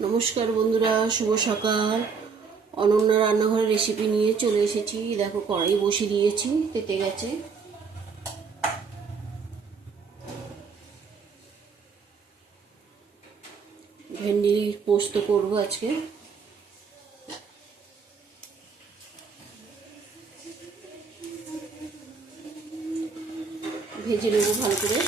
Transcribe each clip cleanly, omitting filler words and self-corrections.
নমস্কার বন্ধুরা, শুভ সকাল। অনন্যা রান্নাঘরের রেসিপি নিয়ে চলে এসেছি। দেখো, কড়াই বসিয়ে দিয়েছি, পেতে গেছে। ভেন্ডি পোস্ত করব আজকে। ভেজে নেব ভালো করে।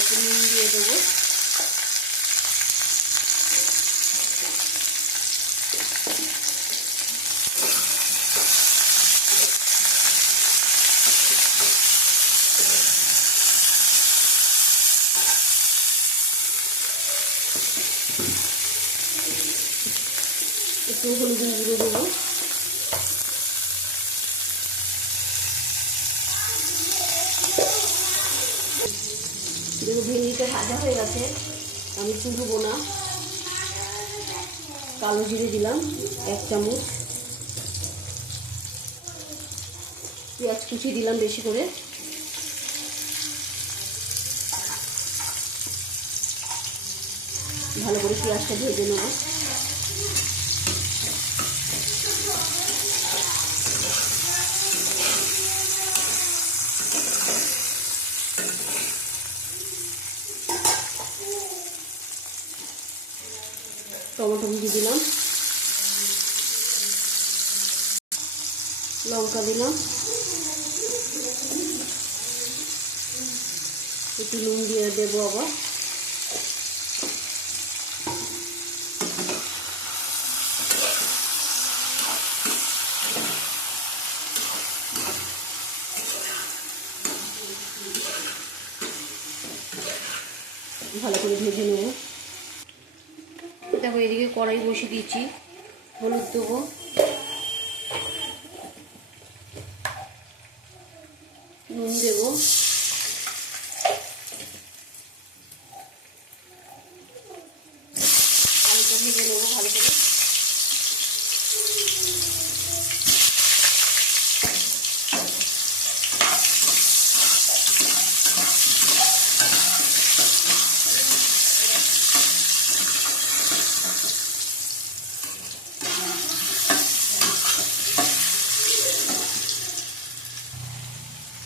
একটু নুন দিয়ে দেবো। একটু হলুদের গুঁড়ো দেবো। দেখো, ভেন্ডিটা ভাজা হয়ে গেছে, আমি তুলবো না। কালো জিরে দিলাম 1 চামচ, পেঁয়াজ কুচি দিলাম বেশি করে। ভালো করে পেঁয়াজটা ভেজে নেব। টমেটো কুচি দিলাম, লঙ্কা দিলাম, একটু নুন দিয়ে দেবো আবার। ভালো করে ভেজে নেব। দেখো, এদিকে কড়াই বসিয়ে দিয়েছি, হলুদ দেবো, নুন দেবো, আলুটা ভেজে নেবো ভালো করে।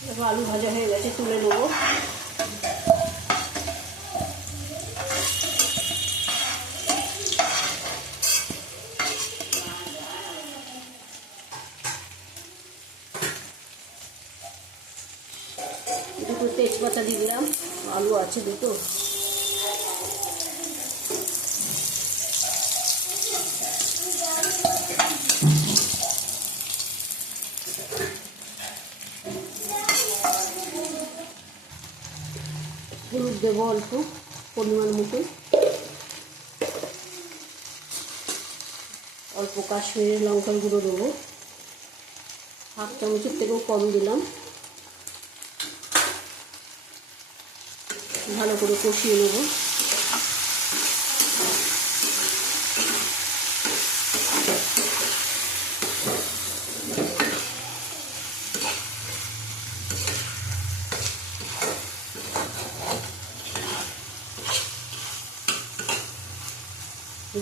দেখো, আলু ভাজা হয়ে গেছে, তুলে নেবো। দুটো তেজপাতা দিয়ে দিলাম, আলু আছে দুটো। হলুদ দেবো অল্প, পরিমাণ মতো। অল্প কাশ্মীরি লঙ্কার গুঁড়ো দেবো, 1/2 চামচের থেকেও কম দিলাম। ভালো করে কষিয়ে নেব।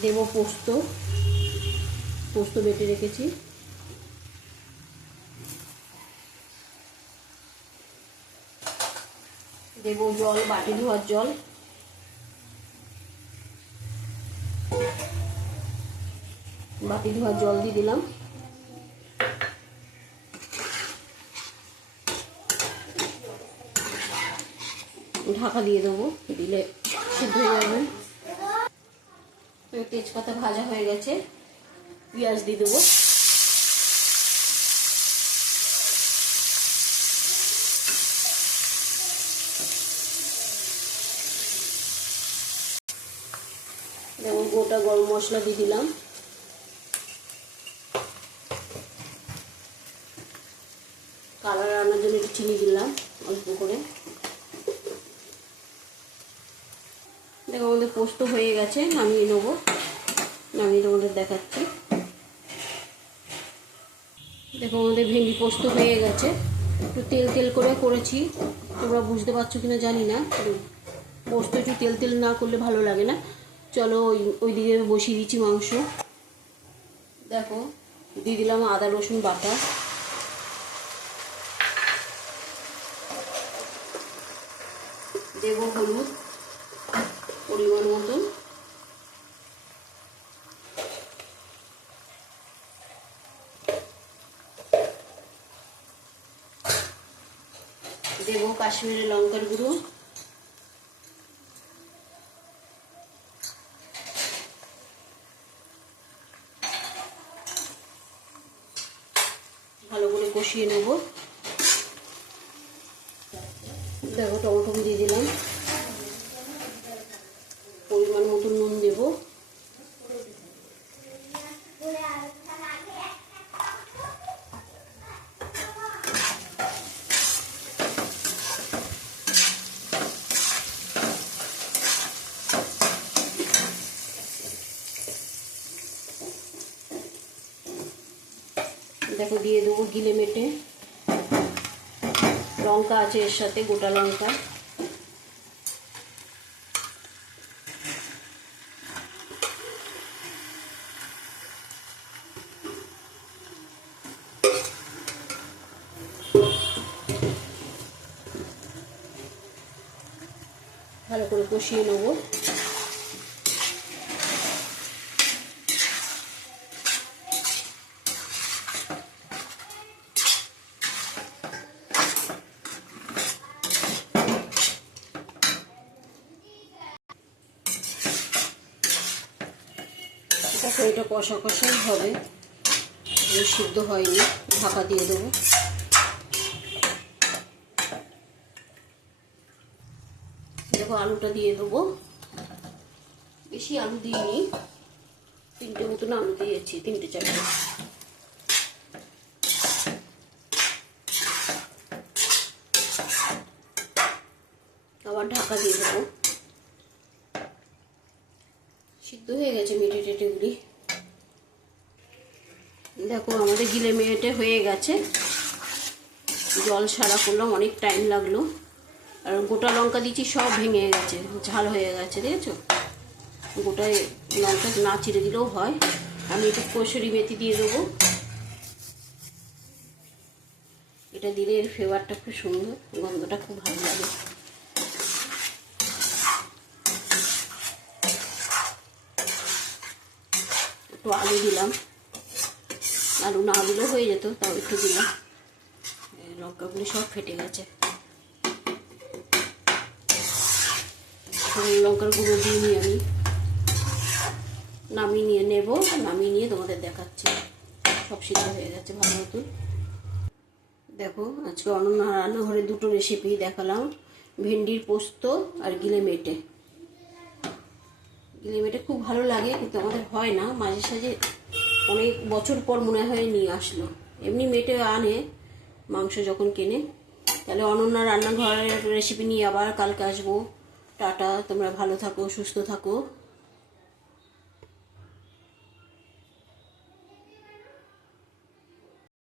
দেবো পোস্ত, পোস্ত বেটে রেখেছি। দেবো জল, বাটি ধোয়ার জল। বাটি ধোয়ার জল দিয়ে দিলাম। ঢাকা দিয়ে দেবো, দিলে সিদ্ধ হয়ে যাবে। তেজপাতা ভাজা হয়ে গেছে, পেঁয়াজ দিয়ে দেবো। যেমন গোটা গরম মশলা দিয়ে দিলাম, কালার আনার জন্য একটু চিনি দিলাম অল্প করে। দেখো আমাদের পোস্ত হয়ে গেছে, নামিয়ে নেবো, নামিয়ে তোমাদের দেখাচ্ছি। দেখো আমাদের ভেন্ডি পোস্ত হয়ে গেছে, একটু তেল তেল করে করেছি, তোমরা বুঝতে পারছো কিনা জানি না, পোস্ত একটু তেল তেল না করলে ভালো লাগে না। চলো ওই দিকে বসিয়ে দিচ্ছি মাংস। দেখো দিয়ে দিলাম আদা রসুন বাটা, দেবো হলুদ পরিমাণ মতন, দেবো কাশ্মীরি লঙ্কার গুঁড়ো, ভালো করে কষিয়ে নেব। দেখো টমেটো দিয়ে দিলাম, পরিমাণ মতো নুন দেব, দেখো দিয়ে দেবো গিলে মেটে, লঙ্কা আছে এর সাথে, গোটা লঙ্কা, ভালো করে কষিয়ে নেবো। দেখো এটা কষা কষাই হবে, সিদ্ধ হয়নি, ঢাকা দিয়ে দেবো। দেখো আলুটা দিয়ে দেবো, বেশি আলু দিইনি, 3টে মতন আলু দিয়েছি, 3টে 4টে। আবার ঢাকা দিয়ে দেবো, সিদ্ধ হয়ে গেছে মেটে টেটেগুলি। দেখো আমাদের গিলে মেটে হয়ে গেছে, জল সারা করলাম, অনেক টাইম লাগলো, আর গোটা লঙ্কা দিচ্ছি সব ভেঙে গেছে, ঝাল হয়ে গেছে, দেখেছো? গোটায় লঙ্কা না চিড়ে দিলেও হয়। আমি একটু কসুরি মেথি দিয়ে দেবো, এটা দিলে এর ফ্লেভারটা খুব সুন্দর, গন্ধটা খুব ভালো লাগে। একটু আলু দিলাম, আলু না দিলেও হয়ে যেত, তাও একটু দিলাম, লঙ্কাগুলি সব ফেটে গেছে। লঙ্কার গুঁড়ো দিয়ে নিয়ে আমি নামিয়ে নিয়ে নেব, নামিয়ে নিয়ে তোমাদের দেখাচ্ছি। সব সিদ্ধ হয়ে গেছে ভালো মতন। দেখো আজকে অনন্যা রান্নাঘরে 2টো রেসিপি দেখালাম, ভেন্ডির পোস্ত আর গিলে মেটে। গিলে মেটে খুব ভালো লাগে, কিন্তু আমাদের হয় না, মাঝে সাঝে অনেক বছর পর মনে হয় নিয়ে আসলো। এমনি মেটে আনে মাংস যখন কেনে। তাহলে অনন্যা রান্নাঘরের রেসিপি নিয়ে আবার কালকে আসবো। টাটা, তোমরা ভালো থাকো, সুস্থ থাকো।